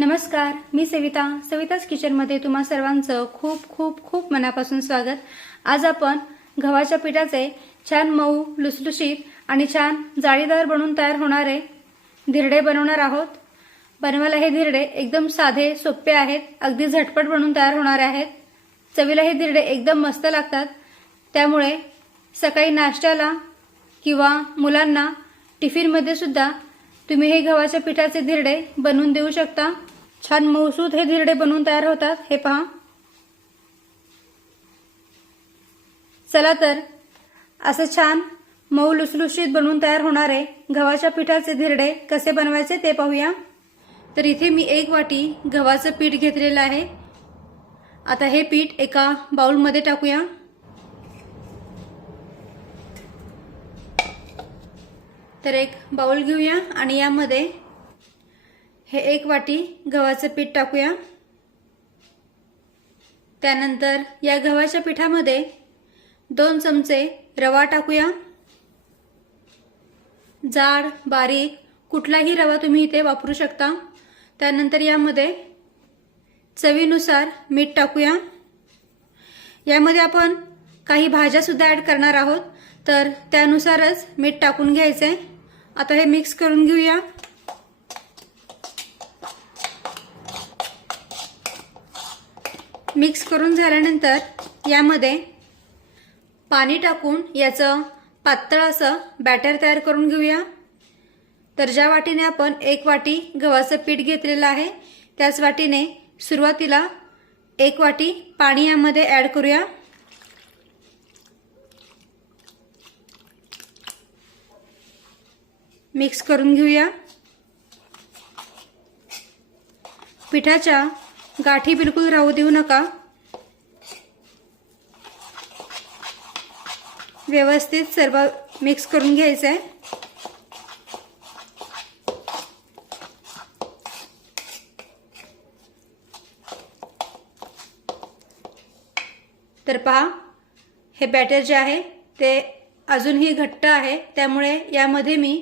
नमस्कार मी सविता. सविताच किचनमध्ये तुम्हा सर्वांचं खूप खूप खूप मनापासून स्वागत. आज आपण गव्हाच्या पिठाचे छान मऊ लुसलुशीत आणि छान जाळीदार बनून तयार होणारे धिरडे बनवणार आहोत. बनवायला हे धिरडे एकदम साधे सोपे आहेत. अगदी झटपट बनून तयार होणारे आहेत. चवीला हे धिरडे एकदम मस्त लागतात. त्यामुळे सकाळी नाश्त्याला किंवा मुलांना टिफिनमध्ये सुद्धा तुम्ही हे गव्हाच्या पिठाचे धिरडे बनवून देऊ शकता. छान मऊसूत हे धिरडे बनवून तयार होतात. हे पहा. चला तर असं छान मऊ लुसलुशीत बनवून तयार होणारे गव्हाच्या पिठाचे धिरडे कसे बनवायचे ते पाहूया. तर इथे मी एक वाटी गव्हाचं पीठ घेतलेलं आहे. आता हे पीठ एका बाउलमध्ये टाकूया. तर एक बाउल घेऊया आणि यामध्ये हे एक वाटी गव्हाचं पीठ टाकूया. त्यानंतर या गव्हाच्या पिठामध्ये दोन चमचे रवा टाकूया. जाड बारीक कुठलाही रवा तुम्ही इथे वापरू शकता. त्यानंतर यामध्ये चवीनुसार मीठ टाकूया. यामध्ये आपण काही भाज्यासुद्धा ॲड करणार आहोत तर त्यानुसारच मीठ टाकून घ्यायचे. आता हे मिक्स करून घेऊया. मिक्स करून झाल्यानंतर यामध्ये पाणी टाकून याचं पातळ असं बॅटर तयार करून घेऊया. तर ज्या वाटीने आपण एक वाटी गव्हाचं पीठ घेतलेलं आहे त्याच वाटीने सुरुवातीला एक वाटी पाणी यामध्ये ॲड करूया. मिक्स करून घेऊया. पिठाच्या गाठी बिलकुल राहू देऊ नका. व्यवस्थित सर्व मिक्स करून घ्यायचं आहे तर पहा हे बॅटर जे आहे ते अजूनही घट्ट आहे. त्यामुळे यामध्ये मी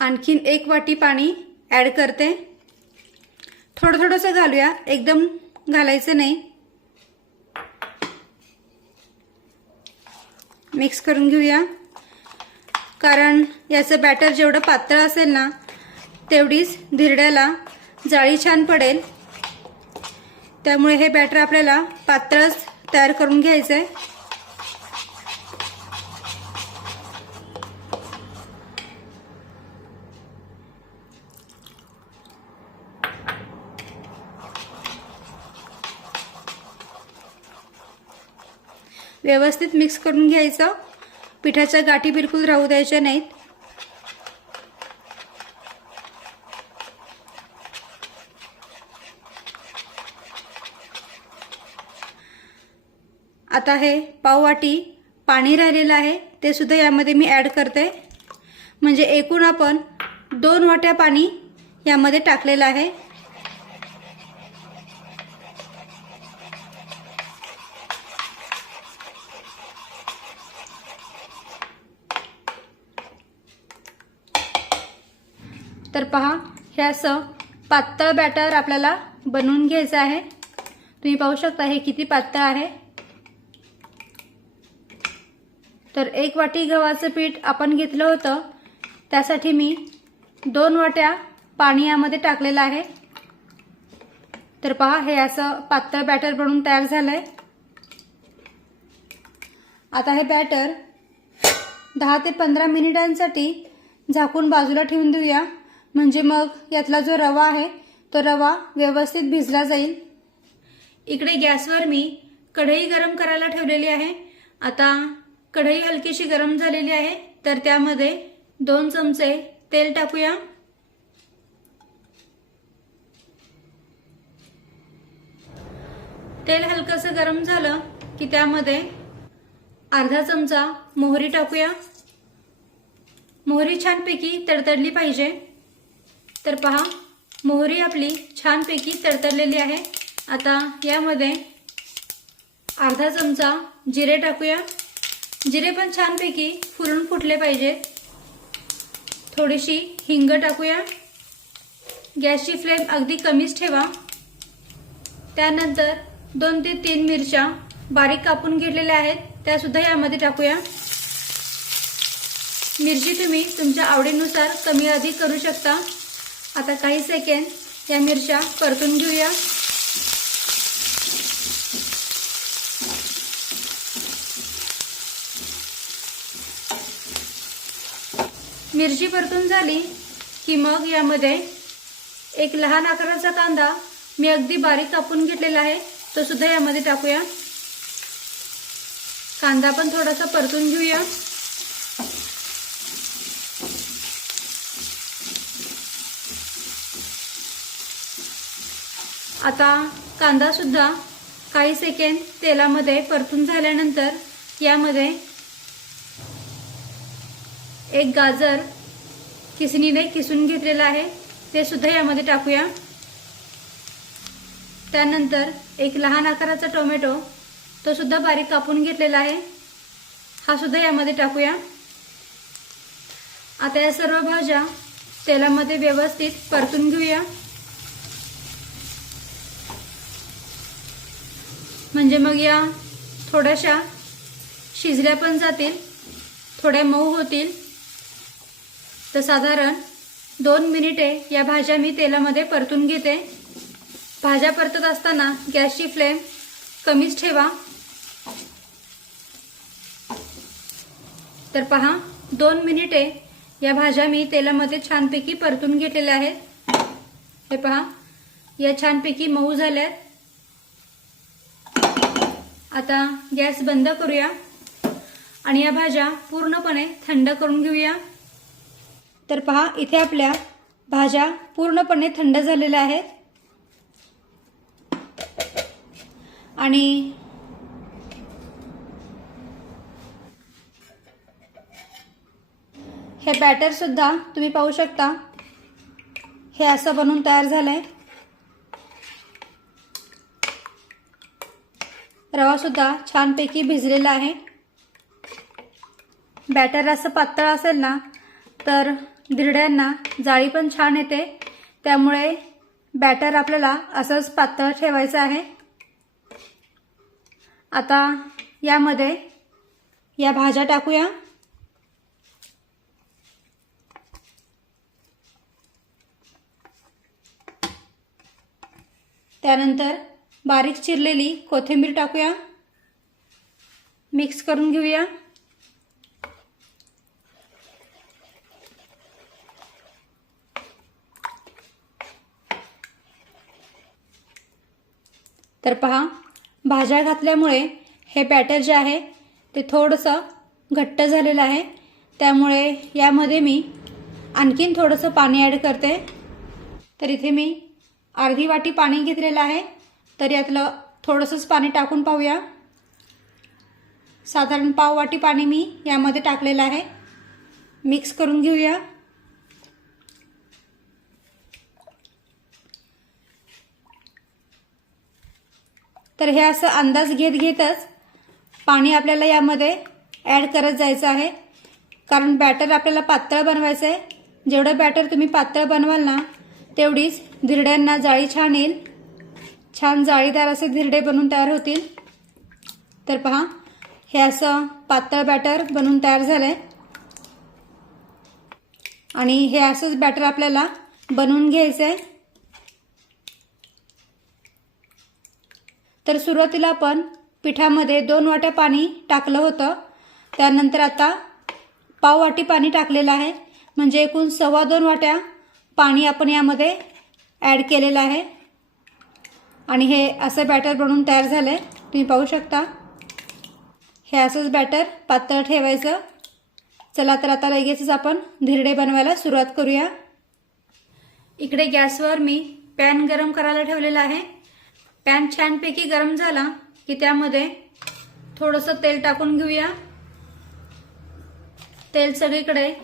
आणखीन एक वाटी पाणी ॲड करते. थोडं थोडंसं घालूया. एकदम घालायचं नाही. मिक्स करून घेऊया. कारण याचं बॅटर जेवढं पातळ असेल ना तेवढीच धिरड्याला जाळी छान पडेल. त्यामुळे हे बॅटर आपल्याला पातळच तयार करून घ्यायचं आहे व्यवस्थित मिक्स करून घ्यायचं. पिठाच्या गाठी बिलकुल राहू द्यायच्या नाहीत. आता हे पाववाटी पाणी राहिलेलं आहे ते सुद्धा यामध्ये मी ॲड करते. म्हणजे एकूण आपण दोन वाट्या पाणी यामध्ये टाकलेलं आहे. तर पहा हे असं पातळ बॅटर आपल्याला बनवून घ्यायचं आहे. तुम्ही पाहू शकता हे किती पातळ आहे. तर एक वाटी गव्हाचं पीठ आपण घेतलं होतं. त्यासाठी मी दोन वाट्या पाणी यामध्ये टाकलेलं आहे. तर पहा हे असं पातळ बॅटर बनवून तयार झालंय. आता हे बॅटर दहा ते पंधरा मिनिटांसाठी झाकून बाजूला ठेवून देऊया. म्हणजे मग यातला जो रवा आहे तो रवा व्यवस्थित भिजला जाईल. इकडे गॅसवर मी कढई गरम करायला ठेवलेली आहे. आता कढई हलकीशी गरम झालेली आहे तर त्यामध्ये दोन चमचे तेल टाकूया. तेल हलकंसं गरम झालं की त्यामध्ये अर्धा चमचा मोहरी टाकूया. मोहरी छानपैकी तडतडली पाहिजे. तर पहा मोहरी आपली छानपैकी तडतडलेली आहे. आता यामध्ये अर्धा चमचा जिरे टाकूया. जिरे पण छानपैकी फुलून फुटले पाहिजेत थोडीशी हिंग टाकूया. गॅसची फ्लेम अगदी कमीच ठेवा. त्यानंतर दोन ते तीन मिरच्या बारीक कापून घेतलेल्या आहेत त्या सुद्धा यामध्ये टाकूया. मिरची तुम्ही तुमच्या आवडीनुसार कमी अधिक करू शकता. आता काही सेकंड या मिरच्या परतून घेऊया. मिरची परतून झाली की मग यामध्ये एक लहान आकाराचा कांदा मी अगदी बारीक कापून घेतलेला आहे तो सुद्धा यामध्ये टाकूया. कांदा पण थोडासा परतून घेऊया. आता कांदा सुद्धा काही सेकंद तेलामध्ये परतून झाल्यानंतर यामध्ये एक गाजर किसणीने किसून घेतलेला आहे. ते सुद्धा यामध्ये टाकूया. त्यानंतर एक लहान आकाराचा टोमॅटो तो सुद्धा बारीक कापून घेतलेला आहे. हा सुद्धा यामध्ये टाकूया. आता या सर्व भाज्या तेलामध्ये व्यवस्थित परतून घेऊया. म्हणजे मग या थोड्याशा शिजल्या पण जातील थोड्या मऊ होतील. तर साधारण दोन मिनिटे या भाज्या मी तेलामध्ये परतून घेते. भाज्या परतत असताना गॅसची फ्लेम कमीच ठेवा. तर पहा दोन मिनिटे या भाज्या मी तेलामध्ये छानपैकी परतून घेतलेल्या आहेत. हे पहा या छानपैकी मऊ झाल्यात. आता गॅस बंद करूया आणि या भाज्या पूर्णपणे थंड करून घेऊया. तर पहा इथे आपल्या भाज्या पूर्णपणे थंड झालेल्या आहेत. आणि हे बॅटर सुद्धा तुम्ही पाहू शकता. हे असं बनून तयार झालंय. आहे रवासुद्धा छानपैकी भिजलेला आहे. बॅटर असं पातळ असेल ना तर धिरड्यांना जाळी पण छान येते. त्यामुळे बॅटर आपल्याला असंच पातळ ठेवायचं आहे. आता यामध्ये या भाज्या टाकूया. त्यानंतर बारीक चिरलेली कोथिंबीर टाकूया. मिक्स करून घेऊया. तर पहा भाज्या घातल्यामुळे हे बॅटर जे आहे ते थोडंसं घट्ट झालेलं आहे. त्यामुळे यामध्ये मी आणखीन थोडंसं पाणी ॲड करते. तर इथे मी अर्धी वाटी पाणी घेतलेलं आहे. तर यातलं थोडंसंच पाणी टाकून पाहूया. साधारण पाव वाटी पाणी मी यामध्ये टाकलेलं आहे. मिक्स करून घेऊया. तर हे असं अंदाज घेत घेतच पाणी आपल्याला यामध्ये ॲड करत जायचं आहे. कारण बॅटर आपल्याला पातळ बनवायचं आहे जेवढं बॅटर तुम्ही पातळ बनवाल ना तेवढीच धिरड्यांना जाळी छान येईल छान जाळीदार असे धिरडे बनून तयार होतील. तर पहा हे असं पातळ बॅटर बनून तयार झालं आहे आणि हे असंच बॅटर आपल्याला बनवून घ्यायचं आहे तर सुरुवातीला आपण पिठामध्ये दोन वाट्या पाणी टाकलं होतं. त्यानंतर आता पाव वाटी पाणी टाकलेलं आहे. म्हणजे एकूण सव्वा दोन वाट्या पाणी आपण यामध्ये ॲड केलेलं आहे. आणि हे असं बॅटर बनून तयार झालं आहे तुम्ही पाहू शकता. हे असंच बॅटर पातळ ठेवायचं. चला तर आता लगेचच आपण धिरडे बनवायला सुरुवात करूया. इकडे गॅसवर मी पॅन गरम करायला ठेवलेला आहे. पॅन छानपैकी गरम झाला की त्यामध्ये थोडंसं तेल टाकून घेऊया. तेल सगळीकडे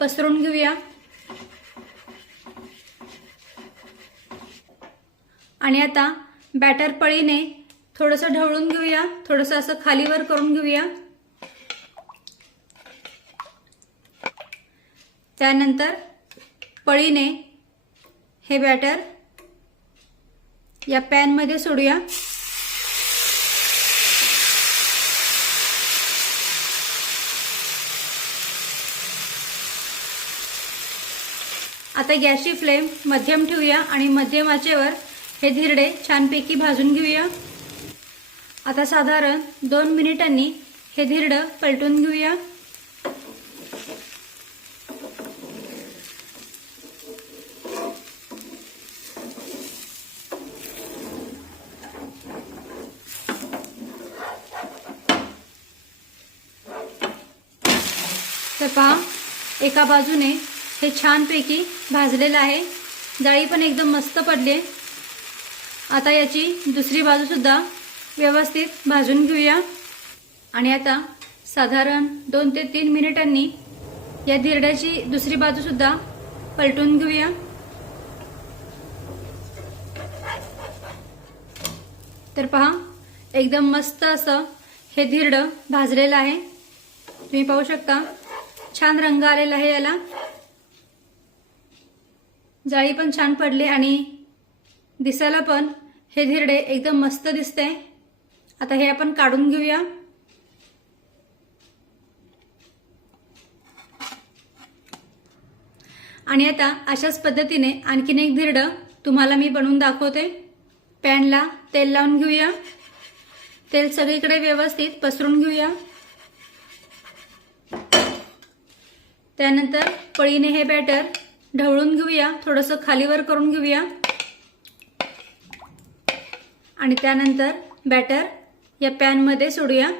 पसरून घेऊया. आणि आता बॅटर पळीने थोडंसं ढवळून घेऊया. थोडंसं असं खालीवर करून घेऊया. त्यानंतर पळीने हे बॅटर या पॅनमध्ये सोडूया. आता गॅसची फ्लेम मध्यम ठेवूया आणि मध्यम आचेवर हे धिरडे छानपैकी भाजून घेऊया. आता साधारण दोन मिनिटांनी हे धिरडं पलटून घेऊया. तर पहा एका बाजूने हे छानपैकी भाजलेलं आहे. जाळी पण एकदम मस्त पडली आहे. आता याची दुसरी बाजूसुद्धा व्यवस्थित भाजून घेऊया. आणि आता साधारण दोन ते तीन मिनिटांनी या धिरड्याची दुसरी बाजूसुद्धा पलटून घेऊया. तर पहा एकदम मस्त असं हे धिरडं भाजलेलं आहे. तुम्ही पाहू शकता छान रंग आलेला आहे याला. जाळी पण छान पडली आणि दिसायला पण हे धिरडे एकदम मस्त दिसते आता हे आपण काढून घेऊया. आणि आता अशाच पद्धतीने आणखीन एक धिरडं तुम्हाला मी बनवून दाखवते. पॅनला तेल लावून घेऊया. तेल सगळीकडे व्यवस्थित पसरून घेऊया. त्यानंतर पळीने हे बॅटर ढवळून घेऊया. थोडंसं खालीवर करून घेऊया. आणि त्यानंतर बॅटर या पॅनमध्ये सोडूया.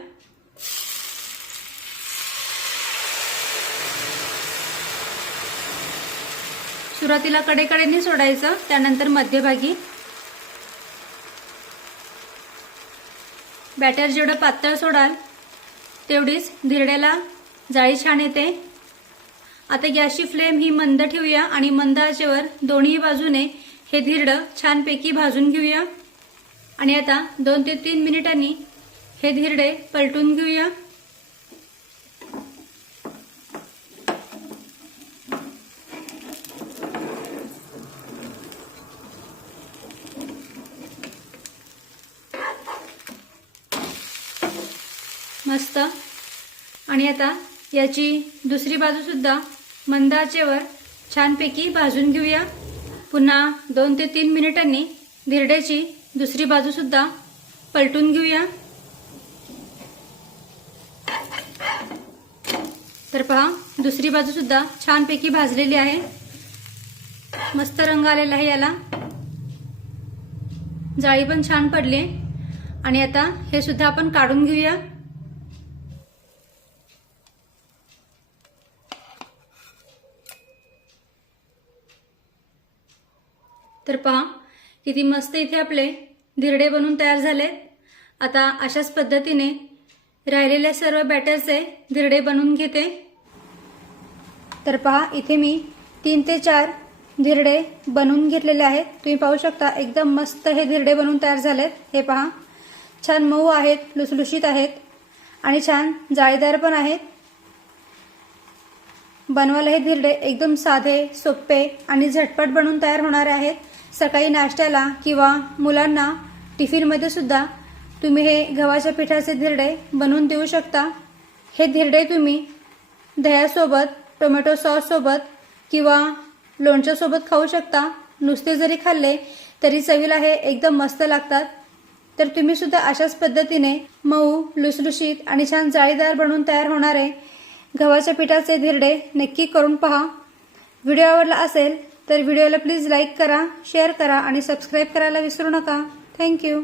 सुरुवातीला कडेकडेने सोडायचं त्यानंतर मध्यभागी. बॅटर जेवढं पातळ सोडाल तेवढीच धिरड्याला जाळी छान येते. आता गॅसची फ्लेम ही मंद ठेवूया आणि मंद आचेवर दोन्ही बाजूने हे धिरडं छानपैकी भाजून घेऊया. आणि आता दोन ते तीन मिनिटांनी हे धिरडे पलटून घेऊया. मस्त. आणि आता याची दुसरी बाजू सुद्धा मंद आचेवर छानपैकी भाजून घेऊया. पुन्हा दोन ते तीन मिनिटांनी धिरड्याची दुसरी बाजू सुद्धा पलटून घेऊया. तर पहा दुसरी बाजू सुद्धा छानपैकी भाजलेली आहे. मस्त रंग आलेला आहे याला. जाळी पण छान पडली. आणि आता हे सुद्धा आपण काढून घेऊया. तर पहा किती मस्त इथे आपले धिरडे बनून तयार झाले आता अशाच पद्धतीने राहिलेल्या सर्व बॅटरचे धिरडे बनवून घेते. तर पहा इथे मी तीन ते चार धिरडे बनवून घेतलेले आहेत. तुम्ही पाहू शकता एकदम मस्त हे धिरडे बनवून तयार झालेत. हे पहा छान मऊ आहेत लुसलुशीत आहेत आणि छान जाळीदार पण आहेत. बनवायला हे धिरडे एकदम साधे सोपे आणि झटपट बनवून तयार होणारे आहेत. सकाळी नाश्त्याला किंवा मुलांना टिफिनमध्ये सुद्धा तुम्ही हे गव्हाच्या पिठाचे धिरडे बनवून देऊ शकता. हे धिरडे तुम्ही दह्यासोबत टोमॅटो सॉससोबत किंवा लोणच्यासोबत खाऊ शकता. नुसते जरी खाल्ले तरी चवीला हे एकदम मस्त लागतात. तर तुम्ही सुद्धा अशाच पद्धतीने मऊ लुसलुशीत आणि छान जाळीदार बनवून तयार होणारे गव्हाच्या पिठाचे धिरडे नक्की करून पहा. व्हिडिओ आवडला असेल तर व्हिडिओला प्लीज लाईक करा शेअर करा आणि सबस्क्राईब करायला विसरू नका. थँक्यू